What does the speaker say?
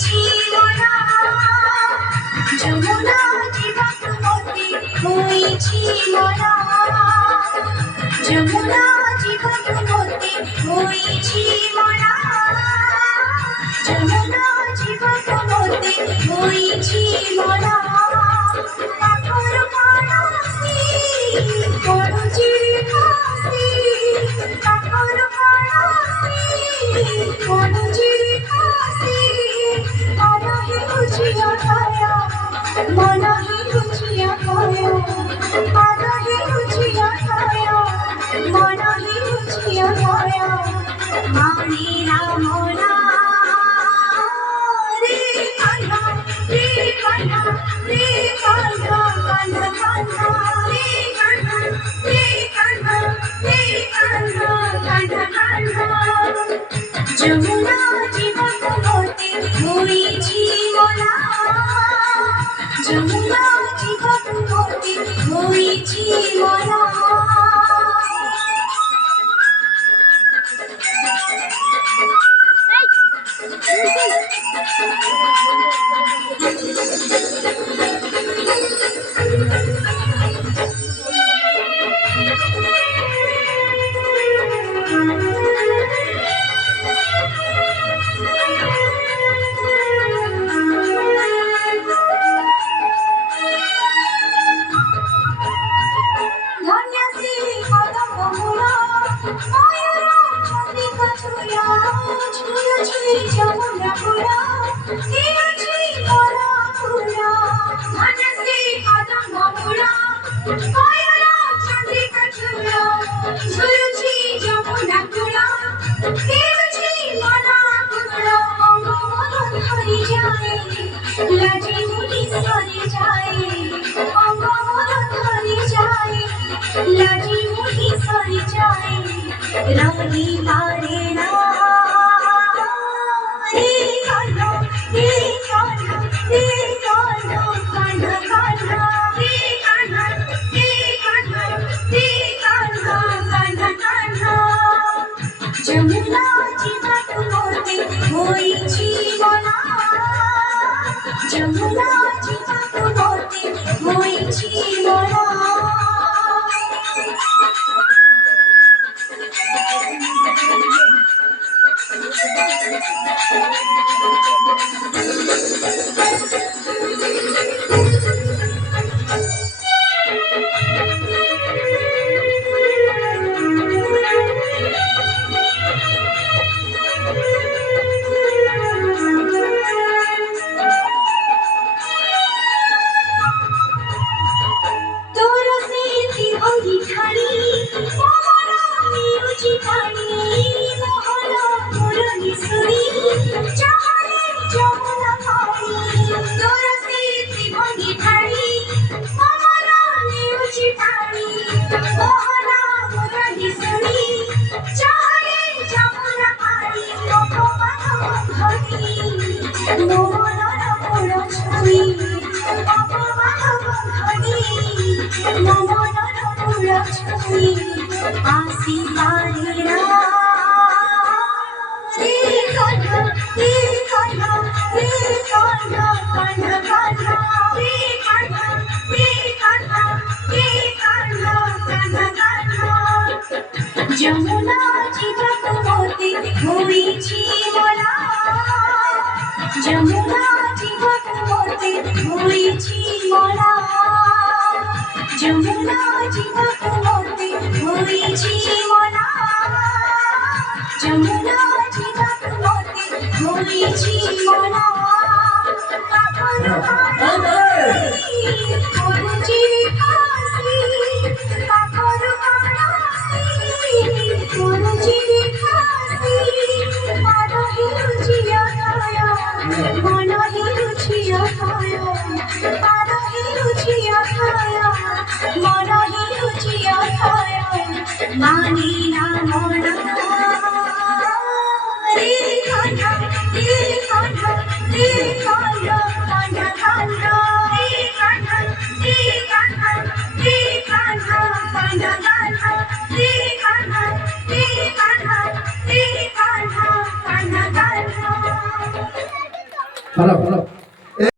হয়েছি মরা যমুনা জীবন মতে হয়েছি মরা যমুনা জীবন মতে হয়েছি মরা যমুনা জীবন মতে হয়েছি মরা পাথর পড়াছি করজির খাসি পাথর পড়াছি করজির খাসি মনহি উচিয়া খায়া মনহি উচিয়া খায়া মনহি উচিয়া খায়া মনহি উচিয়া খায়া মানে রামনা রে কান্না রে কান্না রে কান্না কান্না কান্না রে কান্না রে কান্না রে কান্না কান্না কান্না যমুনা জীবন মতে হয়েছি মরা যমুনা জীবন মতে হয়েছি মরা যমুনা পুরা দিয়েছি মরা পুরা মনসে কদম পুরা কয়রা চন্দ্রিকা চূড়া ঝুলছি যমুনা পুরা দিয়েছি মরা পুরা অঙ্গ মন হরি যায় লাজে মুনি সরে যায় অঙ্গ মন হরি যায় লাজে মুনি সরে যায় রঙি পারে না যমুনা জীবন মতে হয়েছি মরা যমুনা জীবন মতে হয়েছি মরা आसी तारेरा रे कान्हा रे कान्हा रे कान्हा कान्हा कान्हा रे कान्हा रे कान्हा रे कान्हा कान्हा कान्हा যমুনা জীবন মতে হয়েছি মরা যমুনা জীবন মতে হয়েছি মরা যমুনা জীবন মতে হয়েছি মরা যমুনা জীবন মতে হয়েছি মরা পাথর পড়াছি করজির খাসি পাথর পড়াছি করজির খাসি মনহি উচিয়া খায়া মনহি উচিয়া খায়া মনহি উচিয়া খায়া মনহি উচিয়া খায়া মানে না মরা রে কান্না রে কান্না হ্যালো